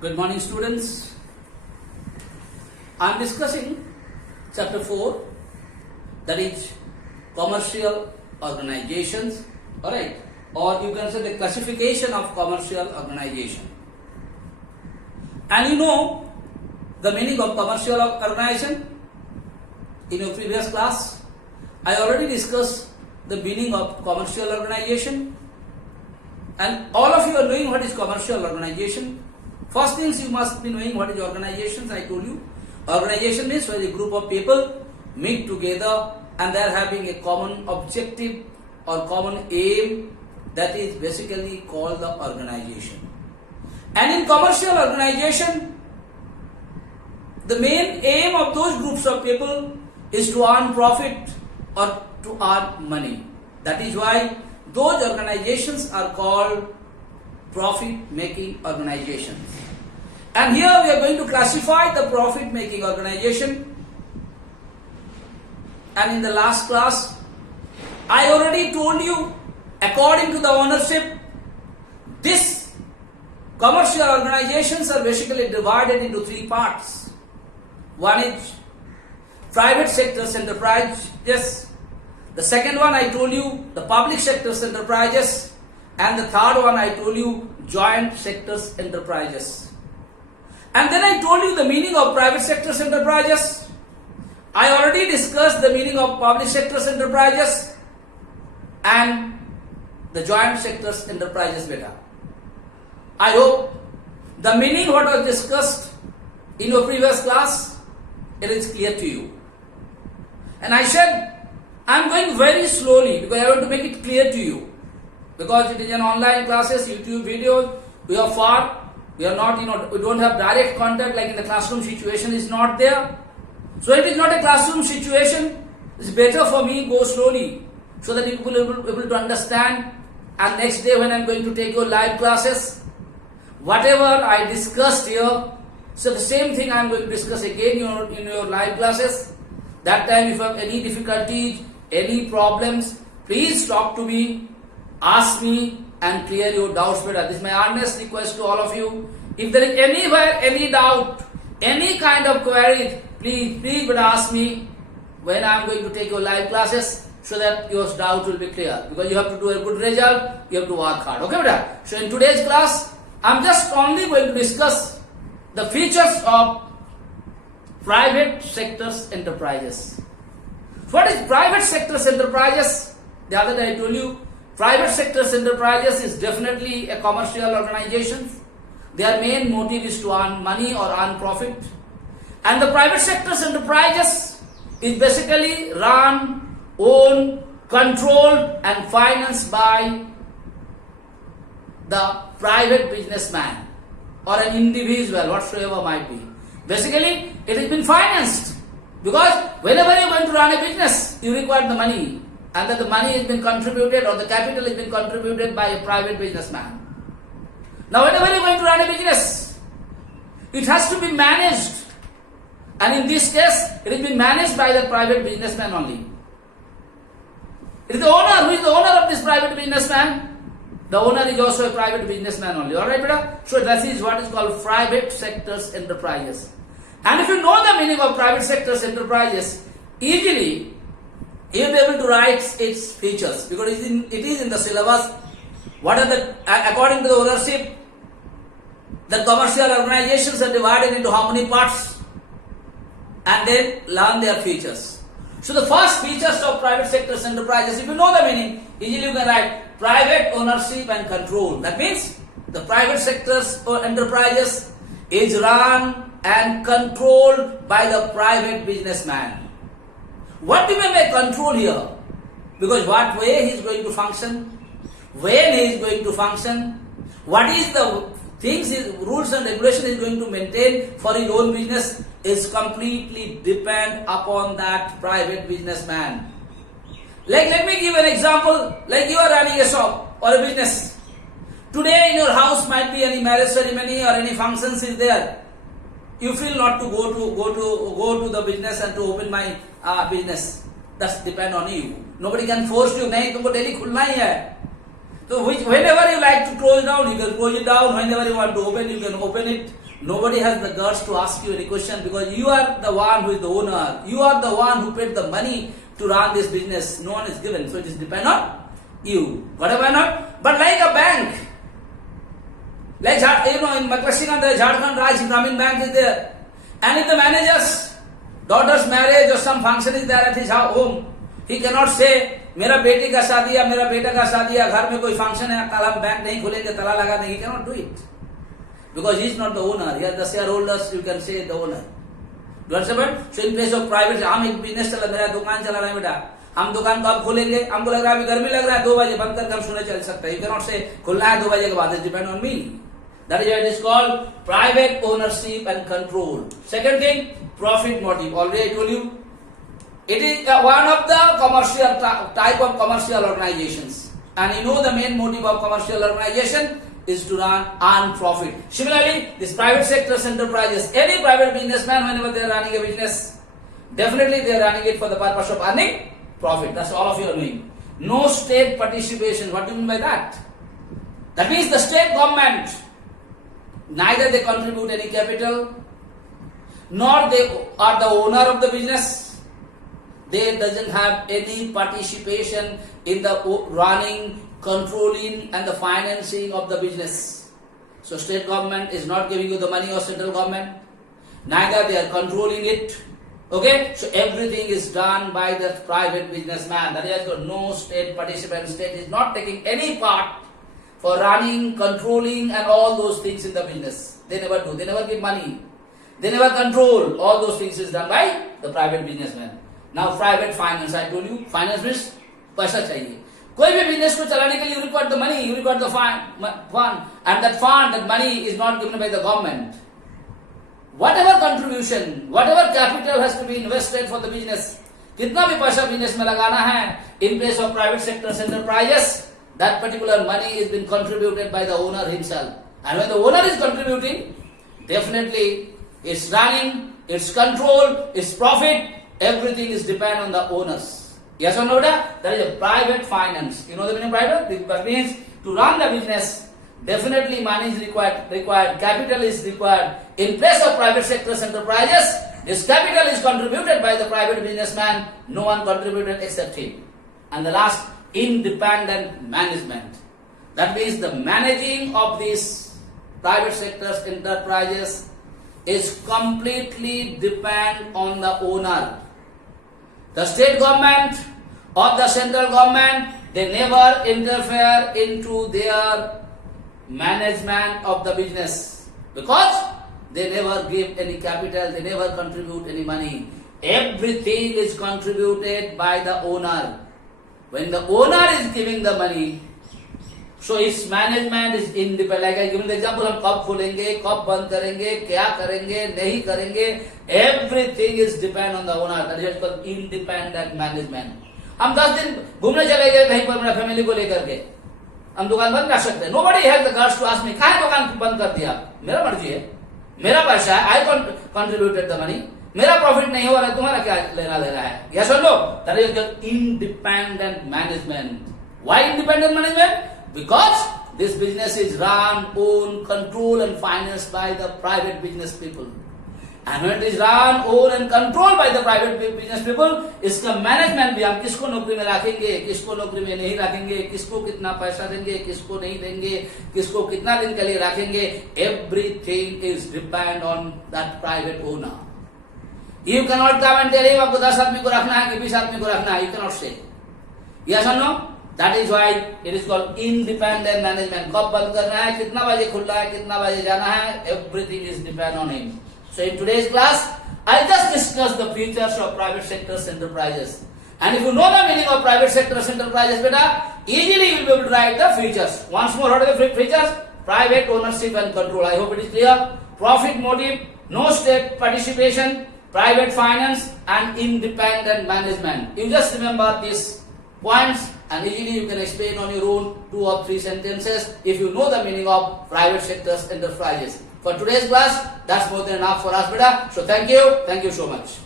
Good morning, students. I am discussing chapter 4, that is commercial organizations, alright, or you can say the classification of commercial organization. And you know the meaning of commercial organization in your previous class. I already discussed the meaning of commercial organization, and all of you are knowing what is commercial organization. First things you must be knowing what is organizations. I told you organization means where a group of people meet together and they are having a common objective or common aim, that is basically called the organization. And in commercial organization, the main aim of those groups of people is to earn profit or to earn money. That is why those organizations are called profit-making organizations. And here we are going to classify the profit-making organization. And in the last class, I already told you, according to the ownership, these commercial organizations are basically divided into three parts. One is private sector's enterprises. The second one I told you, the public sector's enterprises. And the third one I told you, joint sector's enterprises. And then I told you the meaning of private sector's enterprises. I already discussed the meaning of public sector's enterprises and the joint sector's enterprises beta. I hope the meaning what was discussed in your previous class, it is clear to you. And I said, I am going very slowly because I want to make it clear to you. Because it is an online classes, YouTube videos, we are far, we are not, we don't have direct contact like in the classroom situation is not there. So it is not a classroom situation, it's better for me go slowly so that you will be able to understand, and next day when I am going to take your live classes, whatever I discussed here, so the same thing I am going to discuss again in your live classes. That time if you have any difficulties, any problems, please talk to me, ask me and clear your doubts better. This is my earnest request to all of you. If there is anywhere any doubt, any kind of query, please but ask me when I am going to take your live classes so that your doubt will be clear. Because you have to do a good result, you have to work hard. Okay, beta? So in today's class, I am just only going to discuss the features of private sector's enterprises. What is private sector's enterprises? The other day I told you, private sector's enterprises is definitely a commercial organization. Their main motive is to earn money or earn profit. And the private sector's enterprises is basically run, owned, controlled and financed by the private businessman or an individual, whatsoever might be. Basically, it has been financed because whenever you are going to run a business, you require the money, and that the money has been contributed or the capital has been contributed by a private businessman. Now, whenever you are going to run a business, it has to be managed, and in this case, it has been managed by the private businessman only. It is the owner. Who is the owner of this private businessman? The owner is also a private businessman only. Alright, beta? So that is what is called private sector's enterprises. And if you know the meaning of private sector's enterprises, easily you will be able to write its features because it is in the syllabus. What are the, according to the ownership, the commercial organizations are divided into how many parts, and then learn their features. So the first features of private sector's enterprises, if you know the meaning, easily you can write private ownership and control. That means the private sector's enterprises is run and controlled by the private businessman. What do you mean by control here? Because what way he is going to function, when he is going to function, what is the things, his rules and regulations he is going to maintain for his own business is completely depend upon that private businessman. Like let me give an example, like you are running a shop or a business. Today in your house might be any marriage ceremony or any functions is there. You feel not to go to the business and to open my business. That's depend on you. Nobody can force you. नहीं तुमको daily खुलना ही है. So whenever you like to close down, you can close it down. Whenever you want to open, you can open it. Nobody has the guts to ask you any question because you are the one who is the owner. You are the one who paid the money to run this business. No one is given, so it is depend on you. Whatever not, but like a bank, like in Makrashina, the Jharkhand Raj Gramin Bank is there, and if the manager's daughter's marriage or some function is there at his home, he cannot say मेरा बेटी का शादी या मेरा बेटा का शादी या घर में कोई फंक्शन है कल हम बैंक नहीं खोलेंगे ताला लगा देंगे. He cannot do it because he is not the owner. He is the shareholders. You can say the owner. Do you understand? So in place of private, हम एक बिजनेस चला, मेरा दुकान चला रहा है बेटा, हम दुकान कब खोलेंगे, हमको लग रहा है अभी गर्मी लग रहा है 2 बजे बंद करके हम सोने चल सकते हैं. You cannot say खुलना है 2 बजे के बाद. It depends on me. That is why it is called private ownership and control. Second thing, profit motive. Already I told you. It is one of the commercial type of commercial organizations, and you know the main motive of commercial organization is to earn profit. Similarly, this private sector enterprises, any private businessman, whenever they are running a business, definitely they are running it for the purpose of earning profit. That's all of you are doing. No state participation. What do you mean by that? That means the state government, neither they contribute any capital, nor they are the owner of the business. They doesn't have any participation in the running, controlling and the financing of the business. So state government is not giving you the money or central government. Neither they are controlling it. Okay? So everything is done by the private businessman. That is got no state participant. State is not taking any part for running, controlling and all those things in the business. They never do. They never give money. They never control. All those things is done by the private businessman. Now private finance, I told you, finance means पैसा चाहिए. कोई भी business को चलाने के लिए you require the money, you require the fund, and that fund, that money is not given by the government. Whatever contribution, whatever capital has to be invested for the business, कितना भी पैसा business में लगाना है, in place of private sector enterprises, that particular money is being contributed by the owner himself. And when the owner is contributing, definitely its running, its control, its profit, everything is depend on the owners. Yes or no? That is a private finance. You know the meaning of private? That means to run the business, definitely money is required, capital is required. In place of private sector enterprises, this capital is contributed by the private businessman. No one contributed except him. And the last, independent management. That means the managing of these private sector enterprises is completely depend on the owner. The state government or the central government, they never interfere into their management of the business because they never give any capital, they never contribute any money. Everything is contributed by the owner. When the owner is giving the money, so its management is independent. Like I give the example, हम कब खोलेंगे, कब बंद करेंगे, क्या करेंगे, नहीं करेंगे, everything is depend on the owner. That is called independent management. हम 10 दिन घूमने चले गए कहीं पर मेरा फैमिली को लेकर के, हम दुकान बंद कर सकते हैं. Nobody has the guts to ask me, कहाँ दुकान बंद कर दिया? मेरा मर्जी है, मेरा पैसा है, I contributed the money. मेरा प्रॉफिट नहीं हो रहा है, तुम्हारा क्या लेना देना है? Yes or no? That is called independent management. Why independent management? Because this business is run, owned, controlled and financed by the private business people. And when it is run, owned and controlled by the private business people, इसका management भी हम किसको नौकरी में रखेंगे, किसको नौकरी में नहीं रखेंगे, किसको कितना पैसा देंगे, किसको नहीं देंगे, किसको कितना दिन के लिए रखेंगे, everything is depend on that private owner. You cannot come and tell him आपको 10 आदमी को रखना है कि 20 आदमी को रखना है. You cannot say. Yes or no? That is why it is called independent management. कब बंद करना है, कितना बजे खुलना है, कितना बजे जाना है, everything is depend on him. So in today's class, I just discuss the features of private sector enterprises. And if you know the meaning of private sector enterprises, beta, easily you will be able to write the features. Once more, what are the features? Private ownership and control. I hope it is clear. Profit motive, no state participation, private finance, and independent management. You just remember these points and easily you can explain on your own 2 or 3 sentences if you know the meaning of private sector enterprises. For today's class, that's more than enough for us, beta. So thank you so much.